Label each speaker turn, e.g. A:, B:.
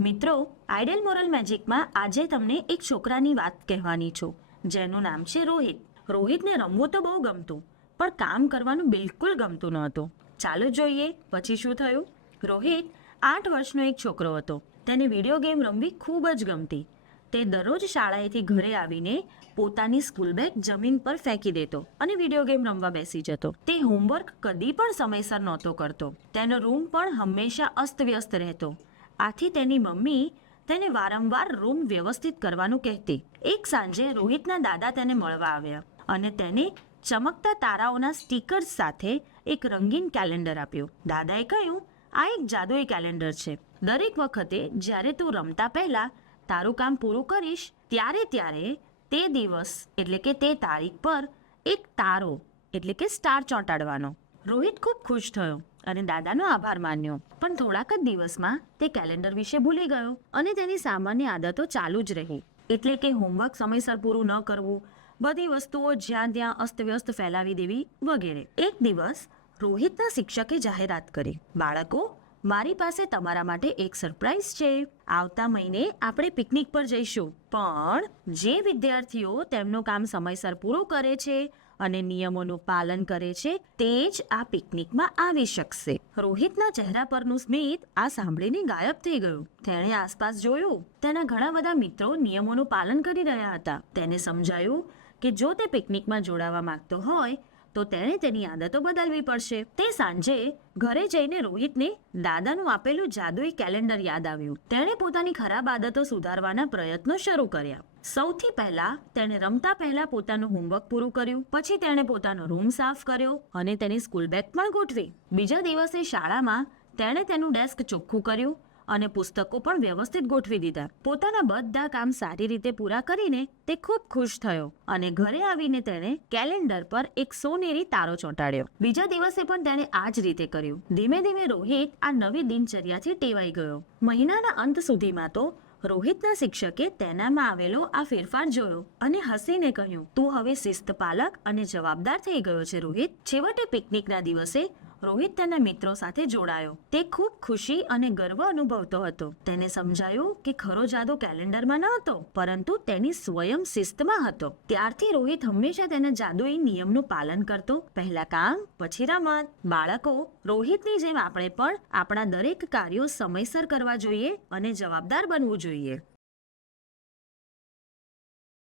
A: મિત્રો idol moral મેજિકમાં આજે તમને એક છોકરાની વાત કહેવાની છું, જેનું નામ છે રોહિત. રોહિતને રમવું તો બહુ ગમતું, પણ કામ કરવાનું બિલકુલ ગમતું નહોતું. ચાલો જોઈએ, પછી શું થયું? રોહિત આઠ વર્ષનો એક છોકરો હતો. તેને વીડિયો ગેમ રમવી ખૂબ જ ગમતી. તે દરરોજ શાળાએથી ઘરે આવીને પોતાની સ્કૂલ બેગ જમીન પર ફેંકી દેતો અને વીડિયો ગેમ રમવા બેસી જતો. તે હોમવર્ક કદી પણ સમયસર નહોતો કરતો. તેનો રૂમ પણ હંમેશા અસ્તવ્યસ્ત રહેતો. આથી તેની મમ્મી તેને વારંવાર રૂમ વ્યવસ્થિત કરવાનું કહેતી. એક સાંજે રોહિતના દાદા તેને મળવા આવ્યા અને તેને ચમકતા તારાઓના સ્ટીકર્સ સાથે એક રંગીન કેલેન્ડર આપ્યું. દાદાએ કહ્યું, આ એક જાદુઈ કેલેન્ડર છે. દરેક વખતે જ્યારે તું રમતા પહેલા તારું કામ પૂરું કરીશ, ત્યારે ત્યારે તે દિવસ, એટલે કે તે તારીખ પર એક તારો, એટલે કે સ્ટાર ચોંટાડવાનો. રોહિત ખૂબ ખુશ થયો. અને દાદાનો આભાર માન્યો. પણ થોડાક જ દિવસમાં તે કેલેન્ડર વિશે ભૂલી ગયો અને તેની સામાન્ય આદતો ચાલુ જ રહી. એટલે કે હોમવર્ક સમયસર પૂરું ન કરવું, બધી વસ્તુઓ જ્યાં ત્યાં અસ્તવ્યસ્ત ફેલાવી દેવી વગેરે. એક દિવસ રોહિતના શિક્ષકે જાહેરાત કરી, બાળકો, મારી પાસે તમારા માટે એક સરપ્રાઈઝ છે. આવતા મહિને આપણે પિકનિક પર જઈશું. પણ જે વિદ્યાર્થીઓ તેમનું કામ સમયસર પૂરું કરે છે અને નિયમોનું પાલન કરે છે, તે જ આ પિકનિકમાં આવી શકશે. રોહિતના ચહેરા પરનું સ્મિત આ સાંભળીને ગાયબ થઈ ગયું. તેણે આસપાસ જોયું, તેના ઘણા બધા મિત્રો નિયમોનું પાલન કરી રહ્યા હતા. તેને સમજાયું કે જો તે પિકનિકમાં જોડાવા માંગતો હોય તો તેણે તેની આદતો બદલવી પડશે. તે સાંજે ઘરે જઈને રોહિતને દાદાનું આપેલું જાદુઈ કેલેન્ડર યાદ આવ્યું. તેણે પોતાની ખરાબ આદતો સુધારવાના પ્રયત્નો શરૂ કર્યા. સૌથી પહેલા તેણે રમતા પહેલા પોતાનું હોમવર્ક પૂરું કર્યું. પછી તેણે પોતાનો રૂમ સાફ કર્યો અને તેની સ્કૂલ બેગ પણ ગોઠવી. બીજા દિવસે શાળામાં તેણે તેનું ડેસ્ક ચોખ્ખું કર્યું. અને પુસ્તકો પણ વ્યવસ્થિત ગોઠવી દીધા. પોતાના બધા કામ સારી રીતે પૂરા કરીને તે ખૂબ ખુશ થયો અને ઘરે આવીને તેણે કેલેન્ડર પર એક સોનેરી તારો ચોંટાડ્યો. બીજા દિવસે પણ તેણે આ જ રીતે કર્યું. ધીમે ધીમે રોહિત આ નવી દિનચર્યાથી ટેવાઈ ગયો. મહિનાના અંત સુધીમાં તો રોહિતના શિક્ષકે તેનામાં આવેલો આ ફેરફાર જોયો અને હસીને કહ્યું, તું હવે શિસ્ત પાલક અને જવાબદાર થઈ ગયો છે રોહિત. છેવટે પિકનિકના દિવસે રોહિત તેના મિત્રો સાથે જોડાયો. તે ખૂબ ખુશી અને ગર્વ અનુભવતો હતો. તેને સમજાયું કે ખરો જાદુ કેલેન્ડરમાં ન હતો, પરંતુ તેની સ્વયં શિસ્તમાં હતો. ત્યારથી રોહિત હંમેશા તેના જાદુઈ નિયમનું પાલન કરતો. પહેલા કામ, પછી રમત. બાળકો, રોહિતની જેમ આપણે પણ આપણા દરેક કાર્યો સમયસર કરવા જોઈએ અને જવાબદાર બનવું જોઈએ.